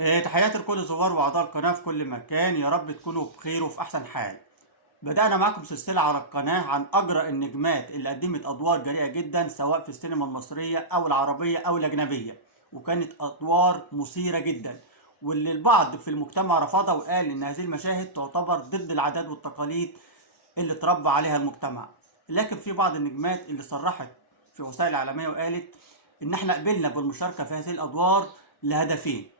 تحياتي لكل زوار واعضاء القناه في كل مكان، يا رب تكونوا بخير وفي احسن حال. بدأنا معكم سلسلة على القناة عن أجرى النجمات اللي قدمت أدوار جريئة جدا سواء في السينما المصرية أو العربية أو الأجنبية، وكانت أدوار مثيرة جدا، واللي البعض في المجتمع رفضها وقال إن هذه المشاهد تعتبر ضد العادات والتقاليد اللي اتربى عليها المجتمع. لكن في بعض النجمات اللي صرحت في وسائل إعلامية وقالت إن احنا قبلنا بالمشاركة في هذه الأدوار لهدفين.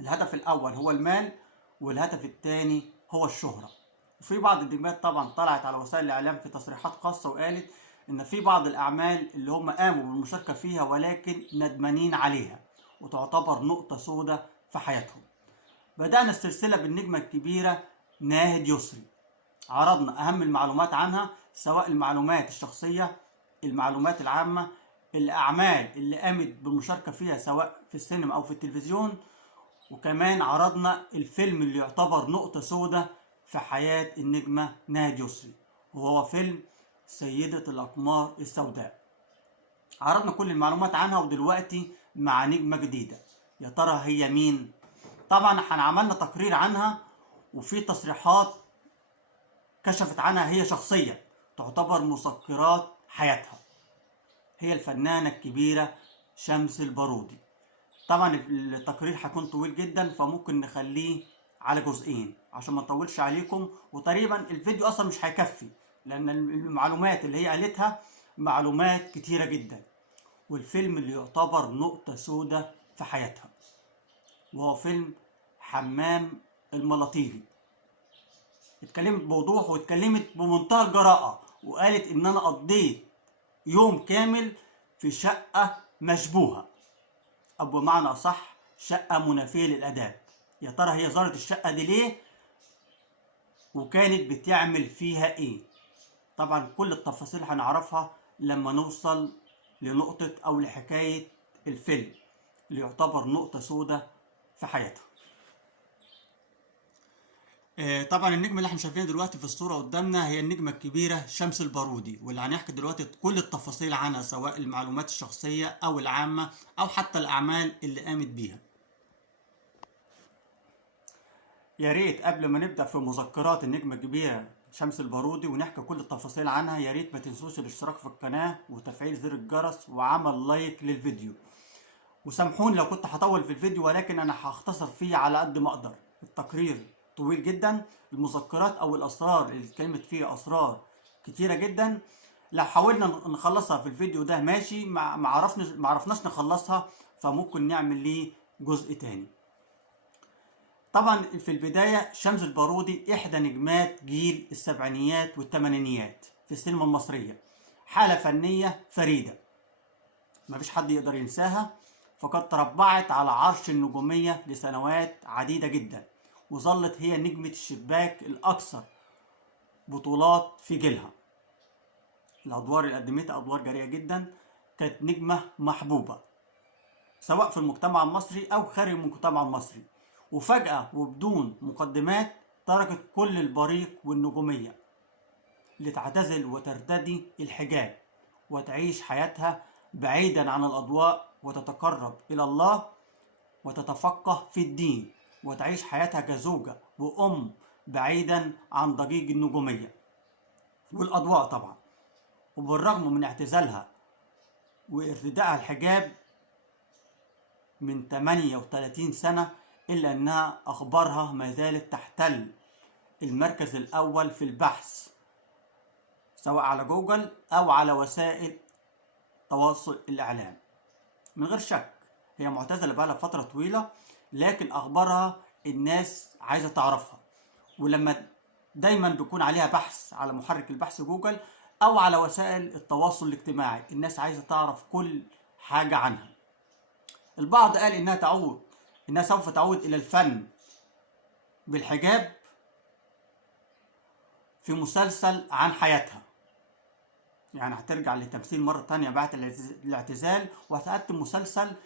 الهدف الأول هو المال، والهدف الثاني هو الشهرة. وفي بعض النجمات طبعا طلعت على وسائل الإعلام في تصريحات خاصة وقالت إن في بعض الأعمال اللي هم قاموا بالمشاركة فيها ولكن ندمانين عليها وتعتبر نقطة سوداء في حياتهم. بدأنا السلسلة بالنجمة الكبيرة ناهد يسري. عرضنا أهم المعلومات عنها، سواء المعلومات الشخصية، المعلومات العامة، الأعمال اللي قامت بالمشاركة فيها سواء في السينما أو في التلفزيون، وكمان عرضنا الفيلم اللي يعتبر نقطة سوداء في حياة النجمة ناهد يسري، وهو فيلم سيدة الأقمار السوداء. عرضنا كل المعلومات عنها، ودلوقتي مع نجمة جديدة. يا ترى هي مين؟ طبعا احنا عملنا تقرير عنها، وفي تصريحات كشفت عنها هي شخصية تعتبر مسكرات حياتها. هي الفنانة الكبيرة شمس البارودي. طبعا التقرير هيكون طويل جدا، فممكن نخليه على جزئين عشان ما نطولش عليكم، وتقريبا الفيديو اصلا مش هيكفي لان المعلومات اللي هي قالتها معلومات كتيرة جدا. والفيلم اللي يعتبر نقطة سوداء في حياتها وهو فيلم حمام الملاطيفي. اتكلمت بوضوح واتكلمت بمنتهى الجراءة، وقالت ان انا قضيت يوم كامل في شقة مشبوهة، أو بمعنى أصح شقة منافية للآداب. يا ترى هي زارت الشقة دي ليه؟ وكانت بتعمل فيها إيه؟ طبعا كل التفاصيل هنعرفها لما نوصل لنقطة أو لحكاية الفيلم اللي يعتبر نقطة سوداء في حياتها. طبعا النجمة اللي احنا شايفينها دلوقتي في الصورة قدامنا هي النجمة الكبيرة شمس البارودي، واللي هنحكي دلوقتي كل التفاصيل عنها سواء المعلومات الشخصية أو العامة أو حتى الأعمال اللي قامت بيها. يا ريت قبل ما نبدأ في مذكرات النجمة الكبيرة شمس البارودي ونحكي كل التفاصيل عنها، يا ريت ما تنسوش الاشتراك في القناة وتفعيل زر الجرس وعمل لايك للفيديو. وسامحوني لو كنت هطول في الفيديو، ولكن أنا هختصر فيه على قد ما أقدر. التقرير طويل جدا، المذكرات او الاسرار اللي اتكلمت فيها اسرار كتيره جدا. لو حاولنا نخلصها في الفيديو ده ماشي، ما عرفناش نخلصها فممكن نعمل ليه جزء تاني. طبعا في البدايه شمس البارودي احدى نجمات جيل السبعينيات والثمانينيات في السينما المصريه، حاله فنيه فريده مفيش حد يقدر ينساها، فقد تربعت على عرش النجوميه لسنوات عديده جدا، وظلت هي نجمة الشباك الأكثر بطولات في جيلها. الأدوار اللي قدمتها أدوار جريئة جدا، كانت نجمة محبوبة سواء في المجتمع المصري أو خارج المجتمع المصري. وفجأة وبدون مقدمات تركت كل البريق والنجومية لتعتزل وترتدي الحجاب وتعيش حياتها بعيدا عن الأضواء، وتتقرب إلى الله وتتفقه في الدين، وتعيش حياتها كزوجة وأم بعيدا عن ضجيج النجومية والأضواء طبعا. وبالرغم من اعتزالها وارتدائها الحجاب من 38 سنة، إلا أنها أخبارها ما زالت تحتل المركز الأول في البحث سواء على جوجل أو على وسائل تواصل الإعلام. من غير شك هي معتزلة بقالها فترة طويلة، لكن أخبارها الناس عايزة تعرفها. ولما دايما بيكون عليها بحث على محرك البحث جوجل أو على وسائل التواصل الاجتماعي، الناس عايزة تعرف كل حاجة عنها. البعض قال إنها سوف تعود إلى الفن بالحجاب في مسلسل عن حياتها، يعني هترجع للتمثيل مرة تانية بعد الاعتزال، وهتقدم مسلسل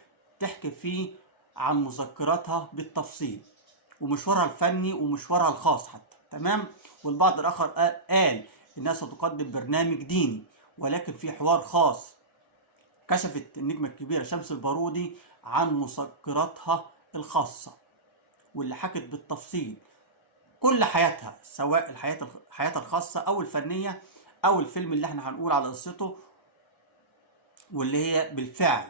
تحكي فيه عن مذكراتها بالتفصيل ومشوارها الفني ومشوارها الخاص حتى. تمام. والبعض الآخر قال إنها ستقدم برنامج ديني، ولكن في حوار خاص كشفت النجمة الكبيرة شمس البارودي عن مذكراتها الخاصة واللي حكت بالتفصيل كل حياتها، سواء حياتها الخاصة أو الفنية أو الفيلم اللي احنا هنقول على قصته، واللي هي بالفعل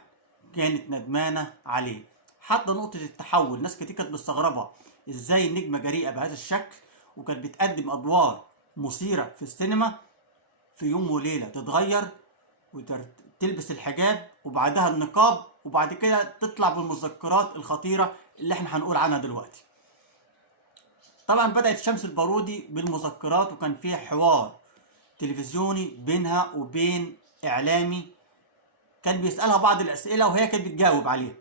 كانت ندمانة عليه. حتى نقطة التحول ناس كتير كانت مستغربة ازاي النجمة جريئة بهذا الشكل وكانت بتقدم أدوار مثيرة في السينما، في يوم وليلة تتغير وتلبس الحجاب وبعدها النقاب وبعد كده تطلع بالمذكرات الخطيرة اللي احنا هنقول عنها دلوقتي. طبعا بدأت شمس البارودي بالمذكرات وكان فيها حوار تلفزيوني بينها وبين إعلامي كان بيسألها بعض الأسئلة وهي كانت بتجاوب عليها،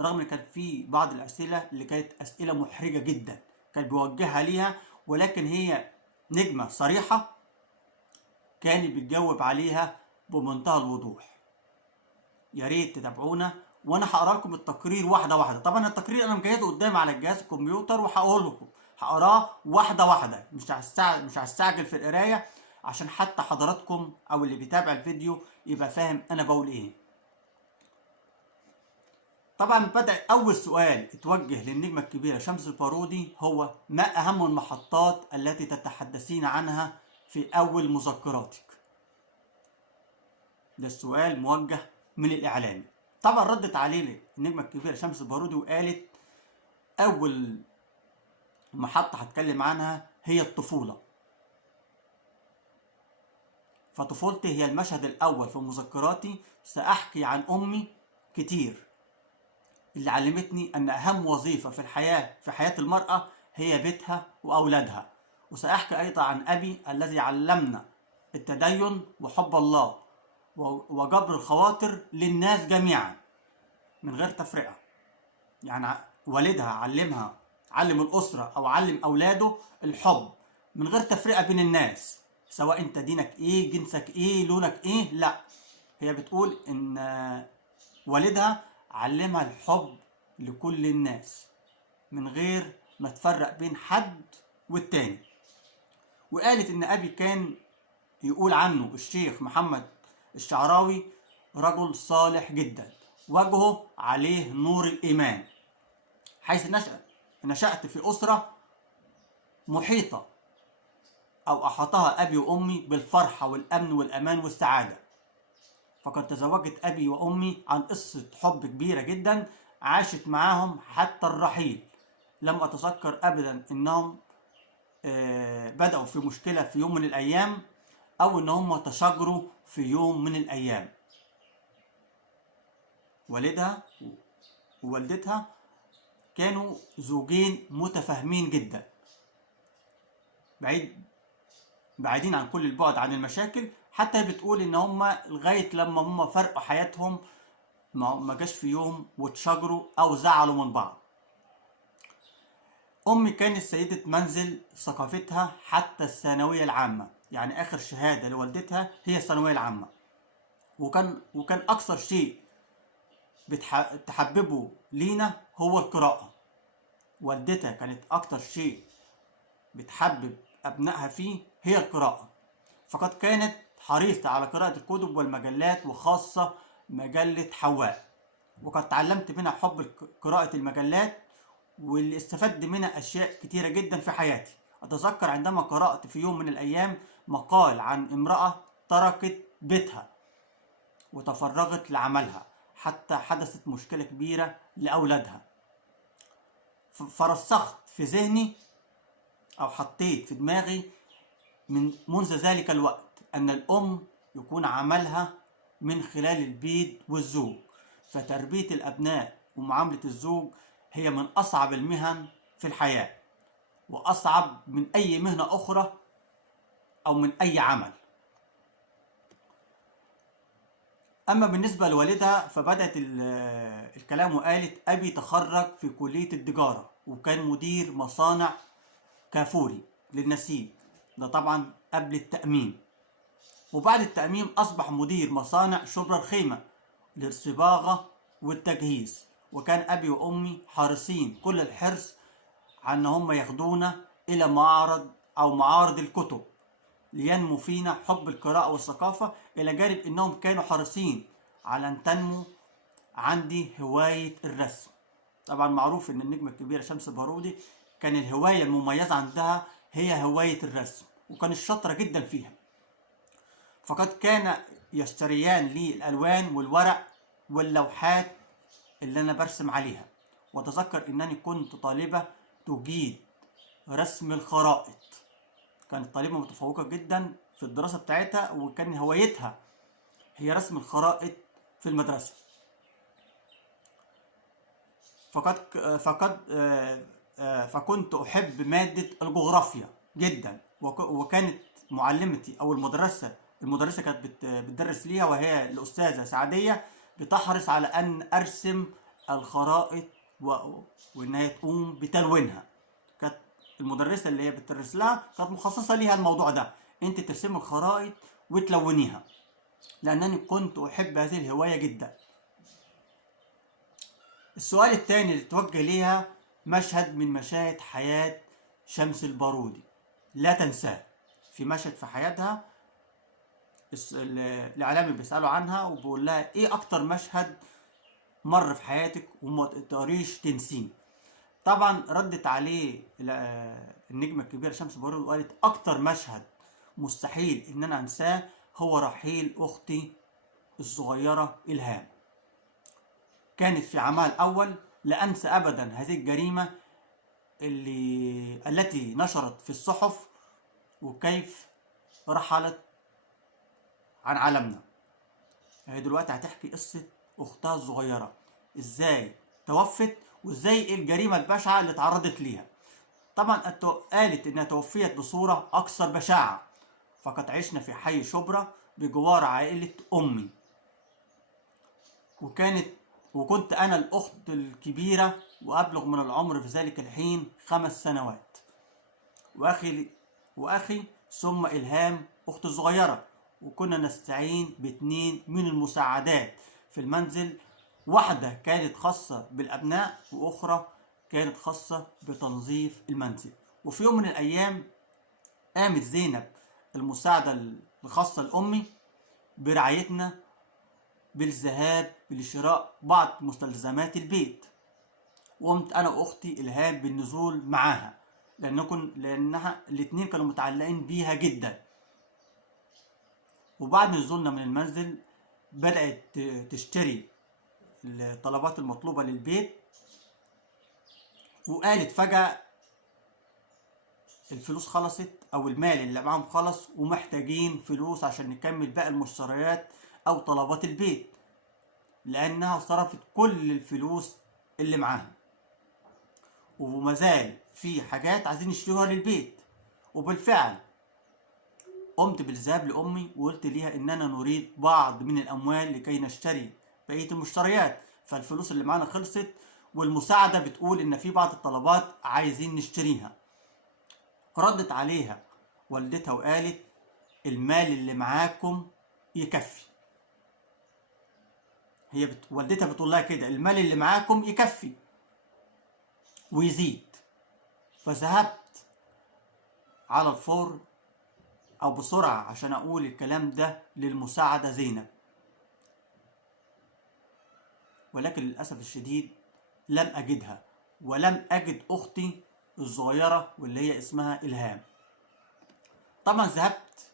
رغم ان كان في بعض الأسئلة اللي كانت أسئلة محرجة جدا كان بيوجهها ليها، ولكن هي نجمة صريحة كانت بتجاوب عليها بمنتهى الوضوح. يا ريت تتابعونا وانا هقرا لكم التقرير واحده واحده. طبعا التقرير انا مجهزه قدامي على الجهاز الكمبيوتر وهقول لكم هقراه واحده واحده، مش هستعجل في القرايه عشان حتى حضراتكم او اللي بيتابع الفيديو يبقى فاهم انا بقول ايه. طبعا بدأ اول سؤال اتوجه للنجمه الكبيره شمس البارودي هو: ما اهم المحطات التي تتحدثين عنها في اول مذكراتك؟ ده السؤال موجه من الاعلامي. طبعا ردت عليه النجمه الكبيره شمس البارودي وقالت: اول محطه هتكلم عنها هي الطفوله. فطفولتي هي المشهد الاول في مذكراتي، ساحكي عن امي كتير اللي علمتني ان اهم وظيفه في حياه المراه هي بيتها واولادها، وساحكي ايضا عن ابي الذي علمنا التدين وحب الله وجبر الخواطر للناس جميعا من غير تفرقة. يعني والدها علم الأسرة أو علم أولاده الحب من غير تفرقة بين الناس، سواء أنت دينك إيه، جنسك إيه، لونك إيه، لا. هي بتقول إن والدها علمها الحب لكل الناس من غير ما تفرق بين حد والتاني. وقالت إن أبي كان يقول عنه الشيخ محمد الشعراوي رجل صالح جدا وجهه عليه نور الإيمان، حيث نشأت في أسرة محيطة أو أحاطها أبي وأمي بالفرحة والأمن والأمان والسعادة. فقد تزوجت أبي وأمي عن قصة حب كبيرة جدا عاشت معاهم حتى الرحيل. لم أتذكر أبدا أنهم بدأوا في مشكلة في يوم من الأيام أو أنهم تشاجروا في يوم من الأيام. والدها ووالدتها كانوا زوجين متفاهمين جدا، بعيدين عن كل البعد عن المشاكل. حتى بتقول ان هم لغايه لما هم فرقوا حياتهم ما جاش في يوم وتشاجروا او زعلوا من بعض. امي كانت سيده منزل، ثقافتها حتى الثانويه العامه، يعني اخر شهاده لوالدتها هي الثانويه العامه. وكان اكثر شيء بتحببه لينا هو القراءه. والدتها كانت اكتر شيء بتحبب ابنائها فيه هي القراءه، فقد كانت حريصة على قراءة الكتب والمجلات وخاصة مجلة حواء، وقد تعلمت منها حب قراءة المجلات واللي استفدت منها أشياء كتيرة جدا في حياتي. أتذكر عندما قرأت في يوم من الأيام مقال عن امرأة تركت بيتها وتفرغت لعملها حتى حدثت مشكلة كبيرة لأولادها، فرسخت في ذهني أو حطيت في دماغي منذ ذلك الوقت أن الأم يكون عملها من خلال البيت والزوج. فتربية الأبناء ومعاملة الزوج هي من أصعب المهن في الحياة، وأصعب من أي مهنة أخرى أو من أي عمل. أما بالنسبة لوالدها فبدأت الكلام وقالت: أبي تخرج في كلية التجارة وكان مدير مصانع كافوري للنسيج، ده طبعا قبل التأميم، وبعد التأميم أصبح مدير مصانع شبرا الخيمة للصباغة والتجهيز. وكان أبي وأمي حريصين كل الحرص على أن هم ياخدونا إلى معارض الكتب لينمو فينا حب القراءة والثقافة، إلى جانب أنهم كانوا حريصين على أن تنمو عندي هواية الرسم. طبعا معروف ان النجمة الكبيرة شمس البارودي كان الهواية المميزة عندها هي هواية الرسم، وكانت شاطرة جدا فيها. فقد كان يشتريان لي الألوان والورق واللوحات اللي أنا برسم عليها. وأتذكر أنني كنت طالبة تجيد رسم الخرائط، كانت طالبة متفوقة جدا في الدراسة بتاعتها، وكان هوايتها هي رسم الخرائط في المدرسة. فقد فقد فكنت أحب مادة الجغرافيا جدا، وكانت معلمتي أو المدرسة كانت بتدرس ليها، وهي الأستاذة سعدية، بتحرص على أن أرسم الخرائط وإنها تقوم بتلوينها. كانت المدرسة اللي هي بتدرس لها كانت مخصصة ليها الموضوع ده، أنت ترسم الخرائط وتلونيها، لأنني كنت أحب هذه الهواية جدا. السؤال الثاني اللي توجه ليها مشهد من مشاهد حياة شمس البارودي لا تنساه. في مشهد في حياتها الإعلامي بيسأله عنها وبيقول لها إيه أكتر مشهد مر في حياتك وما تقدريش تنسيه؟ طبعا ردت عليه النجمة الكبيرة شمس البارودي وقالت أكتر مشهد مستحيل إن أنا أنساه هو رحيل أختي الصغيرة إلهام. كانت في عامها الأول، لا أنسى أبدا هذه الجريمة التي نشرت في الصحف، وكيف رحلت عن عالمنا. هي دلوقتي هتحكي قصة أختها الصغيرة إزاي توفت، وإزاي الجريمة البشعة اللي اتعرضت ليها. طبعا قالت إنها توفيت بصورة أكثر بشاعة. فقد عشنا في حي شبرا بجوار عائلة أمي، وكنت أنا الأخت الكبيرة، وأبلغ من العمر في ذلك الحين 5 سنوات، وأخي ثم إلهام أختي الصغيرة. وكنا نستعين ب2 من المساعدات في المنزل، واحدة كانت خاصة بالأبناء وأخرى كانت خاصة بتنظيف المنزل. وفي يوم من الأيام قامت زينب المساعدة الخاصة لأمي برعايتنا بالذهاب لشراء بعض مستلزمات البيت، وقمت أنا وأختي إلهام بالنزول معاها، لأنها الاتنين كانوا متعلقين بيها جدا. وبعد نزولنا من المنزل بدأت تشتري الطلبات المطلوبة للبيت، وقالت فجأة الفلوس خلصت، أو المال اللي معاهم خلص، ومحتاجين فلوس عشان نكمل باقي المشتريات أو طلبات البيت، لأنها صرفت كل الفلوس اللي معاها، ومازال في حاجات عايزين نشتريها للبيت. وبالفعل قمت بالذهاب لأمي وقلت ليها إننا نريد بعض من الأموال لكي نشتري بقية المشتريات، فالفلوس اللي معانا خلصت، والمساعدة بتقول إن في بعض الطلبات عايزين نشتريها. ردت عليها والدتها وقالت المال اللي معاكم يكفي. والدتها بتقول لها كده المال اللي معاكم يكفي ويزيد. فذهبت على الفور أو بسرعة عشان أقول الكلام ده للمساعدة زينب، ولكن للأسف الشديد لم أجدها، ولم أجد أختي الصغيرة واللي هي اسمها إلهام. طبعا ذهبت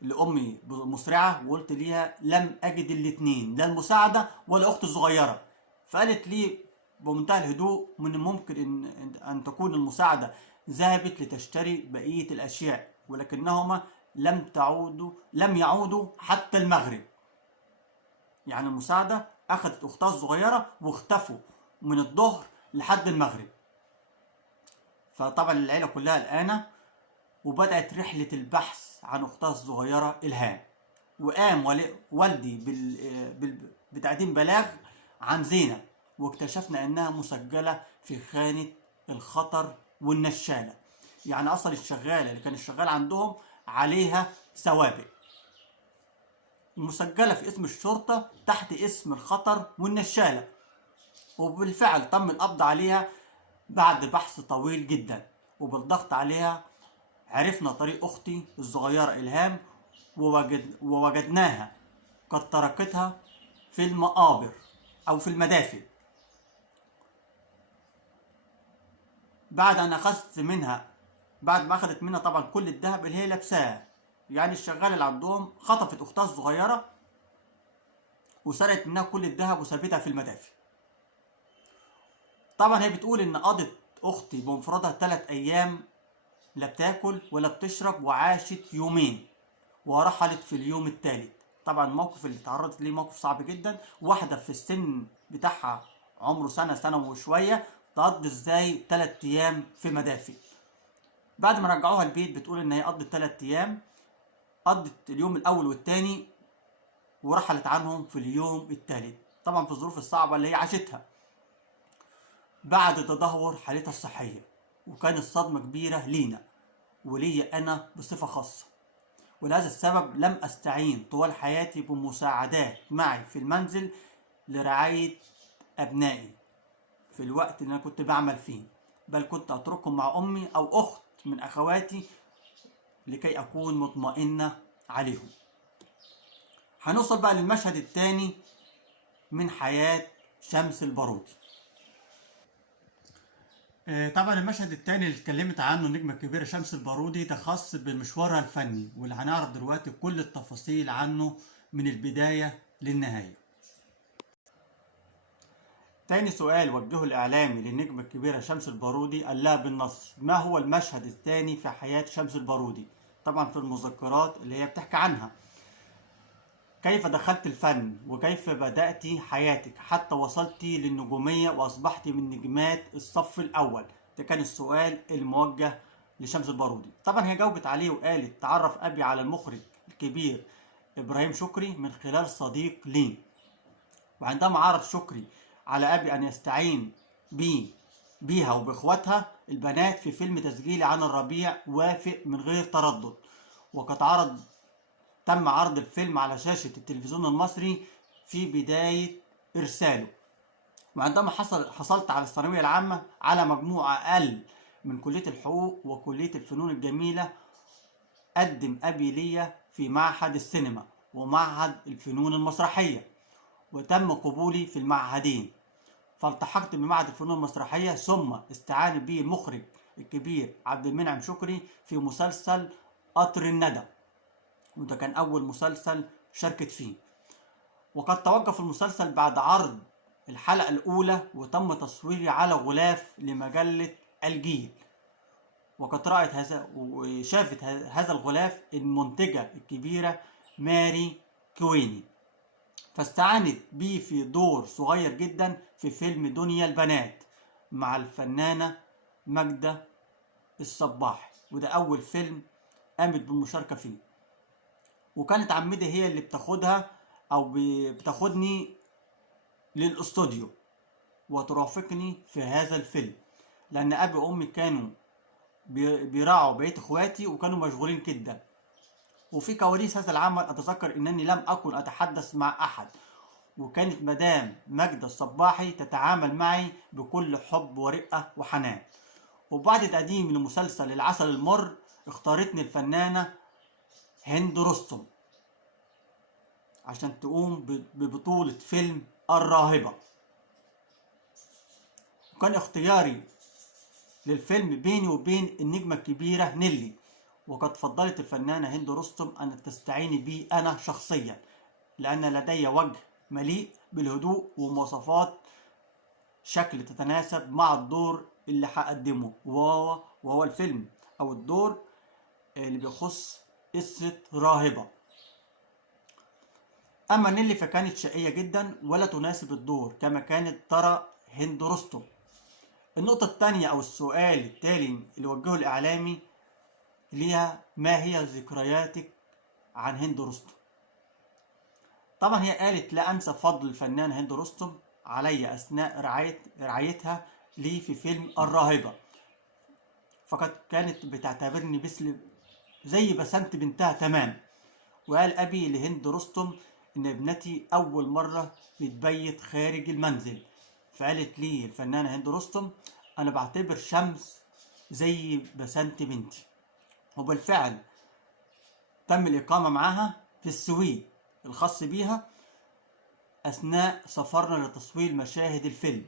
لأمي مسرعة وقلت ليها لم أجد الاتنين، لا المساعدة ولا أختي الصغيرة. فقالت لي بمنتهى الهدوء من الممكن أن تكون المساعدة ذهبت لتشتري بقية الأشياء، ولكنهما لم يعودوا حتى المغرب. يعني المساعدة أخذت أختها الصغيرة واختفوا من الظهر لحد المغرب. فطبعا العيلة كلها قلقانة، وبدأت رحلة البحث عن أختها الصغيرة إلهام. وقام والدي بتقديم بلاغ عن زينب، واكتشفنا أنها مسجلة في خانة الخطر والنشالة. يعني أصل الشغالة اللي كان الشغال عندهم عليها سوابق مسجلة في اسم الشرطة تحت اسم الخطر والنشالة، وبالفعل تم القبض عليها بعد بحث طويل جدا. وبالضغط عليها عرفنا طريق أختي الصغيرة إلهام، ووجدناها قد تركتها في المقابر أو في المدافن. بعد أن أخذت منها بعد ما أخذت منها طبعا كل الذهب اللي هي لابساه. يعني الشغالة اللي عندهم خطفت أختها الصغيرة وسرقت منها كل الذهب وسابتها في المدافع. طبعا هي بتقول إن قضت أختي بمفردها 3 أيام لا بتاكل ولا بتشرب، وعاشت يومين ورحلت في اليوم الثالث. طبعا الموقف اللي اتعرضت ليه موقف صعب جدا. واحدة في السن بتاعها عمره سنة وشوية تقضي ازاي 3 أيام في مدافع؟ بعد ما رجعوها البيت بتقول ان هي قضت 3 أيام، قضت اليوم الأول والتاني ورحلت عنهم في اليوم الثالث، طبعا في الظروف الصعبة اللي هي عاشتها بعد تدهور حالتها الصحية. وكانت صدمة كبيرة لينا وليا أنا بصفة خاصة، ولهذا السبب لم أستعين طوال حياتي بمساعدات معي في المنزل لرعاية أبنائي في الوقت اللي أنا كنت بعمل فيه، بل كنت أتركهم مع أمي أو أخت من أخواتي لكي أكون مطمئنة عليهم. هنوصل بقى للمشهد الثاني من حياة شمس البارودي. طبعا المشهد الثاني اللي اتكلمت عنه النجمة الكبيرة شمس البارودي ده خاص بمشوارها الفني، واللي هنعرف دلوقتي كل التفاصيل عنه من البداية للنهاية. تاني سؤال وجهه الإعلامي للنجمة الكبيرة شمس البارودي قال لها بالنص: ما هو المشهد الثاني في حياة شمس البارودي؟ طبعا في المذكرات اللي هي بتحكي عنها. كيف دخلت الفن وكيف بدأت حياتك حتى وصلت للنجومية وأصبحت من نجمات الصف الأول؟ ده كان السؤال الموجه لشمس البارودي. طبعا هي جاوبت عليه وقالت: تعرف أبي على المخرج الكبير إبراهيم شكري من خلال صديق لي، وعندما عرض شكري على أبي أن يستعين بيها وبإخواتها البنات في فيلم تسجيلي عن الربيع وافق من غير تردد. وقد تم عرض الفيلم على شاشة التلفزيون المصري في بداية إرساله. وعندما حصلت على الثانوية العامة على مجموع أقل من كلية الحقوق وكلية الفنون الجميلة، قدم أبي لي في معهد السينما ومعهد الفنون المسرحية، وتم قبولي في المعهدين. فالتحقت بمعهد الفنون المسرحية، ثم استعان بي المخرج الكبير عبد المنعم شكري في مسلسل قطر الندى، وده كان أول مسلسل شاركت فيه. وقد توقف المسلسل بعد عرض الحلقة الأولى، وتم تصويري على غلاف لمجلة الجيل. وقد رأت وشافت هذا الغلاف المنتجة الكبيرة ماري كويني، فاستعانت بي في دور صغير جدا في فيلم دنيا البنات مع الفنانة ماجدة الصباح، وده أول فيلم قامت بالمشاركة فيه. وكانت عمتي هي اللي بتاخدها أو بتاخدني للأستوديو وترافقني في هذا الفيلم، لأن أبي وأمي كانوا بيراعوا بقية إخواتي وكانوا مشغولين جدا. وفي كواليس هذا العمل أتذكر أنني لم أكن أتحدث مع أحد، وكانت مدام ماجدة الصباحي تتعامل معي بكل حب ورقة وحنان. وبعد تقديمي لمسلسل العسل المر اختارتني الفنانة هند رستم عشان تقوم ببطولة فيلم الراهبة. وكان اختياري للفيلم بيني وبين النجمة الكبيرة نيلي، وقد فضلت الفنانة هند رستم أن تستعيني بي أنا شخصيا، لأن لدي وجه مليء بالهدوء ومواصفات شكل تتناسب مع الدور اللي هقدمه، وهو الفيلم أو الدور اللي بيخص قصة راهبة. أما نيلي فكانت شقية جدا ولا تناسب الدور كما كانت ترى هند رستم. النقطة الثانية أو السؤال التالي اللي وجهه الإعلامي ليها: ما هي ذكرياتك عن هند رستم؟ طبعا هي قالت: لا أنسى فضل الفنانة هند رستم علي أثناء رعايتها لي في فيلم الراهبة، فقد كانت بتعتبرني زي بسنت بنتها تمام. وقال أبي لهند رستم إن ابنتي أول مرة بتبيت خارج المنزل، فقالت لي الفنانة هند رستم: أنا بعتبر شمس زي بسنت بنتي. وبالفعل تم الإقامة معها في السويد الخاص بيها أثناء سفرنا لتصوير مشاهد الفيلم.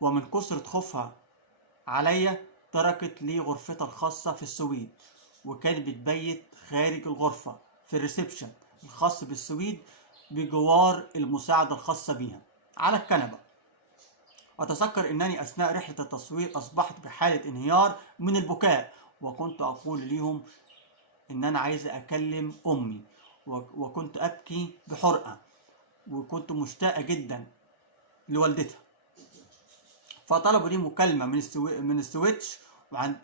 ومن كثرة خوفها عليا تركت لي غرفتها الخاصة في السويد، وكانت بتبيت خارج الغرفة في الريسبشن الخاص بالسويد بجوار المساعدة الخاصة بيها على الكنبة. أتذكر أنني أثناء رحلة التصوير أصبحت بحالة انهيار من البكاء، وكنت أقول لهم إن أنا عايز أكلم أمي، وكنت أبكي بحرقة، وكنت مشتاقة جدا لوالدتها. فطلبوا لي مكالمة من السويتش،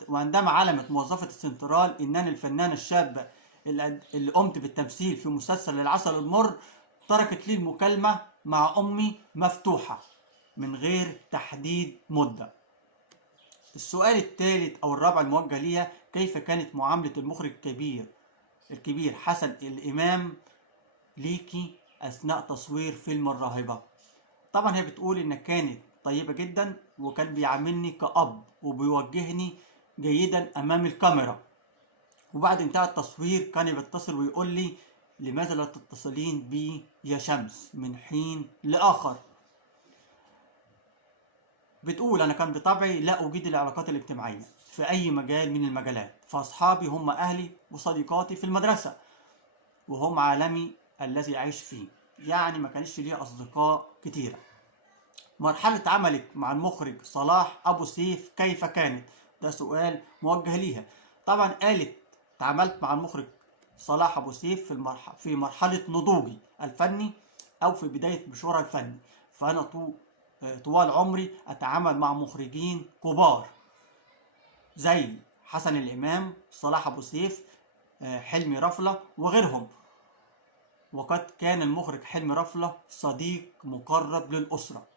وعندما علمت موظفة السنترال إنني الفنانة الشابة اللي قمت بالتمثيل في مسلسل العسل المر، تركت لي المكالمة مع أمي مفتوحة من غير تحديد مدة. السؤال الثالث أو الرابع الموجه ليها: كيف كانت معاملة المخرج الكبير حسن الإمام ليكي أثناء تصوير فيلم الراهبة؟ طبعا هي بتقول إن كانت طيبة جدا، وكان بيعاملني كأب وبيوجهني جيدا أمام الكاميرا. وبعد انتهى التصوير كان بيتصل ويقول لي: لماذا لا تتصلين بي يا شمس من حين لآخر؟ بتقول: أنا كان بطبعي لا أجيد العلاقات الاجتماعية في أي مجال من المجالات، فأصحابي هم أهلي وصديقاتي في المدرسة، وهم عالمي الذي أعيش فيه. يعني ما كانش لي أصدقاء كتيرة. مرحلة عملك مع المخرج صلاح أبو سيف كيف كانت؟ ده سؤال موجه ليها. طبعا قالت: تعاملت مع المخرج صلاح أبو سيف في مرحلة نضوجي الفني أو في بداية مشوارها الفني، فأنا طوال عمري أتعامل مع مخرجين كبار زي حسن الإمام، صلاح أبو سيف، حلمي رفلة وغيرهم. وقد كان المخرج حلمي رفلة صديق مقرب للأسرة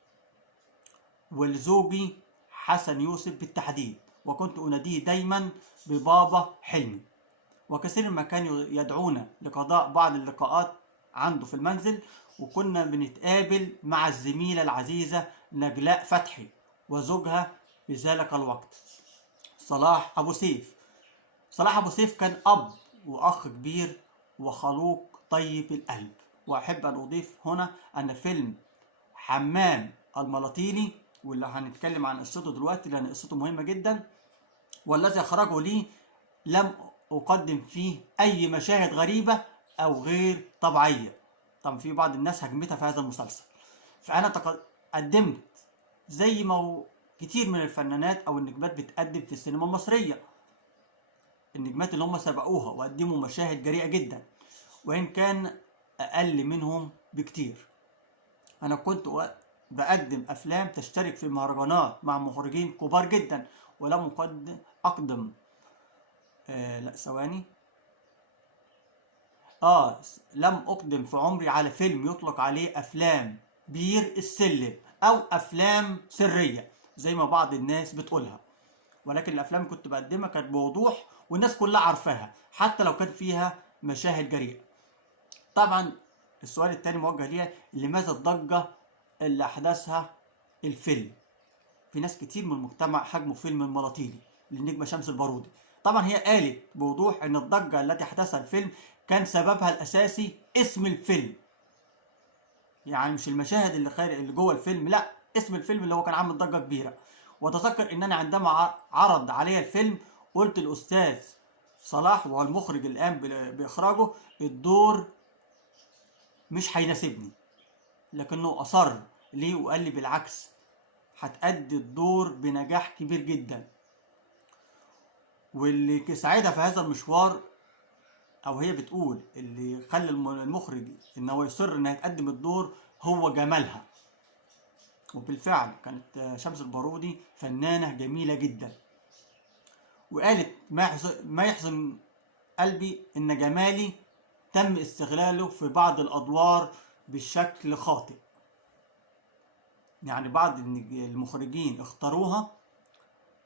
ولزوجي حسن يوسف بالتحديد، وكنت أناديه دايما ببابا حلمي. وكثير ما كان يدعونا لقضاء بعض اللقاءات عنده في المنزل، وكنا بنتقابل مع الزميلة العزيزة نجلاء فتحي وزوجها في ذلك الوقت صلاح أبو سيف. صلاح أبو سيف كان أب وأخ كبير وخلوق طيب القلب. وأحب أن أضيف هنا أن فيلم حمام الملاطيني، واللي هنتكلم عن قصته دلوقتي لأن قصته مهمة جدا، والذي أخرجه لي، لم أقدم فيه أي مشاهد غريبة أو غير طبيعية. طبعا في بعض الناس هجمتها في هذا المسلسل، فأنا قدمت زي ما كتير من الفنانات أو النجمات بتقدم في السينما المصرية، النجمات اللي هم سبقوها وقدموا مشاهد جريئة جدا وإن كان أقل منهم بكتير. أنا كنت بقدم أفلام تشترك في مهرجانات مع مخرجين كبار جدا، ولم أقدم لا ثواني لم أقدم في عمري على فيلم يطلق عليه أفلام بير السلم أو أفلام سرية زي ما بعض الناس بتقولها، ولكن الأفلام كنت بقدمها كانت بوضوح والناس كلها عارفاها حتى لو كان فيها مشاهد جريئة. طبعا السؤال الثاني موجه ليها: لماذا الضجة اللي أحدثها الفيلم؟ في ناس كتير من المجتمع حجموا فيلم الملاطيني للنجمة شمس البارودي. طبعا هي قالت بوضوح ان الضجة التي حدثها الفيلم كان سببها الاساسي اسم الفيلم، يعني مش المشاهد اللي جوه الفيلم، لا، اسم الفيلم اللي هو كان عامل ضجة كبيرة. واتذكر ان انا عندما عرض علي الفيلم قلت الاستاذ صلاح وهو المخرج الان باخراجه: الدور مش هيناسبني، لكنه اصر ليه وقال لي: بالعكس، هتأدي الدور بنجاح كبير جدا. واللي ساعدها في هذا المشوار، او هي بتقول اللي خلى المخرج ان هو يصر انها تقدم الدور، هو جمالها. وبالفعل كانت شمس البارودي فنانة جميلة جدا، وقالت: ما يحزن قلبي ان جمالي تم استغلاله في بعض الادوار بشكل خاطئ. يعني بعض المخرجين اختاروها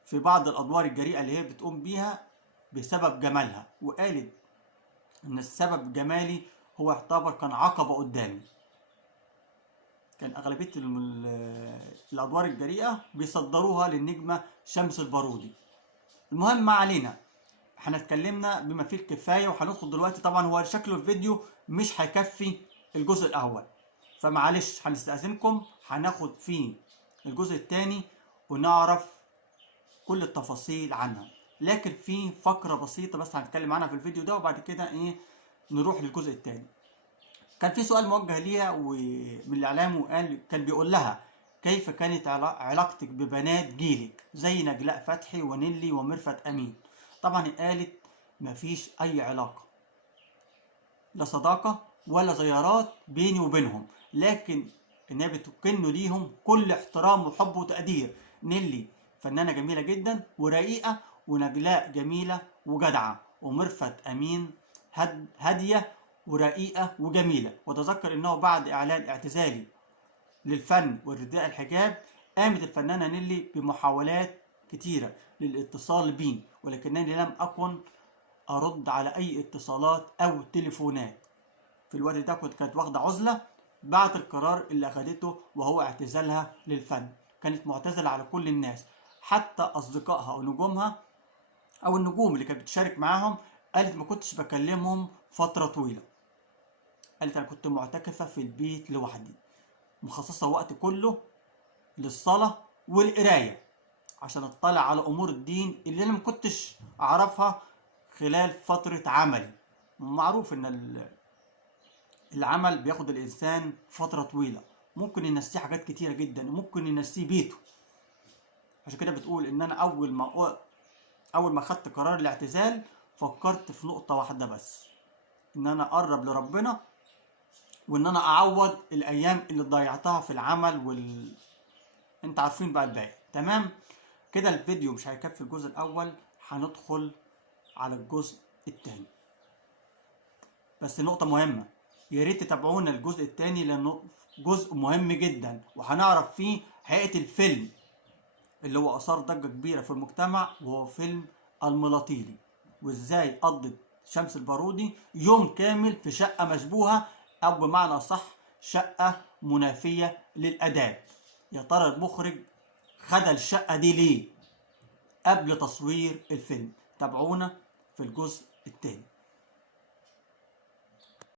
في بعض الادوار الجريئة اللي هي بتقوم بيها بسبب جمالها، وقالت ان السبب جمالي هو يعتبر كان عقبة قدامي. كان اغلبية الادوار الجريئة بيصدروها للنجمة شمس البارودي. المهم ما علينا، احنا اتكلمنا بما فيه الكفاية وهندخل دلوقتي. طبعا هو شكله الفيديو مش هيكفي الجزء الاول، فمعلش هنستأذنكم، هناخد فيه الجزء الثاني ونعرف كل التفاصيل عنها، لكن في فقرة بسيطة بس هنتكلم عنها في الفيديو ده، وبعد كده نروح للجزء الثاني. كان في سؤال موجه ليها ومن الإعلام، وقال كان بيقول لها كيف كانت علاقتك ببنات جيلك زي نجلاء فتحي ونيلي وميرفت أمين؟ طبعا قالت مفيش أي علاقة، لا صداقة ولا زيارات بيني وبينهم، لكن إنها بتكن ليهم كل احترام وحب وتقدير. نيلي فنانة جميلة جدا ورقيقة، ونجلاء جميلة وجدعة، وميرفت أمين هادية ورقيقة وجميلة. وتذكر انه بعد اعلان اعتزالي للفن وارتداء الحجاب، قامت الفنانة نيلي بمحاولات كتيرة للاتصال بي، ولكنني لم اكن ارد على اي اتصالات او تليفونات. في الوقت ده كانت واخدة عزلة بعد القرار اللي اخدته وهو اعتزالها للفن. كانت معتزلة على كل الناس، حتى اصدقائها او نجومها او النجوم اللي كانت بتشارك معاهم. قالت ما كنتش بكلمهم فترة طويلة. قالت انا كنت معتكفة في البيت لوحدي، مخصصة وقت كله للصلاة والقراية عشان اطلع على امور الدين اللي انا ما كنتش اعرفها خلال فترة عملي. معروف ان العمل بياخد الانسان فترة طويلة، ممكن ينسيه حاجات كتيرة جدا، وممكن ينسيه بيته. عشان كده بتقول ان انا اول ما خدت قرار الاعتزال فكرت في نقطة واحدة بس، ان انا اقرب لربنا، وان انا اعوض الايام اللي ضيعتها في العمل انت عارفين بقى الباقي. تمام كده الفيديو مش هيكفي الجزء الاول، هندخل على الجزء الثاني. بس نقطة مهمة، يا ريت تتابعونا الجزء الثاني لانه جزء مهم جدا، وهنعرف فيه حقيقة الفيلم اللي هو اثار ضجة كبيرة في المجتمع، وهو فيلم الملاطيلي، وازاي قضت شمس البارودي يوم كامل في شقة مشبوهة، او بمعنى صح شقة منافية للآداب. يا ترى المخرج خد الشقة دي ليه قبل تصوير الفيلم؟ تابعونا في الجزء الثاني.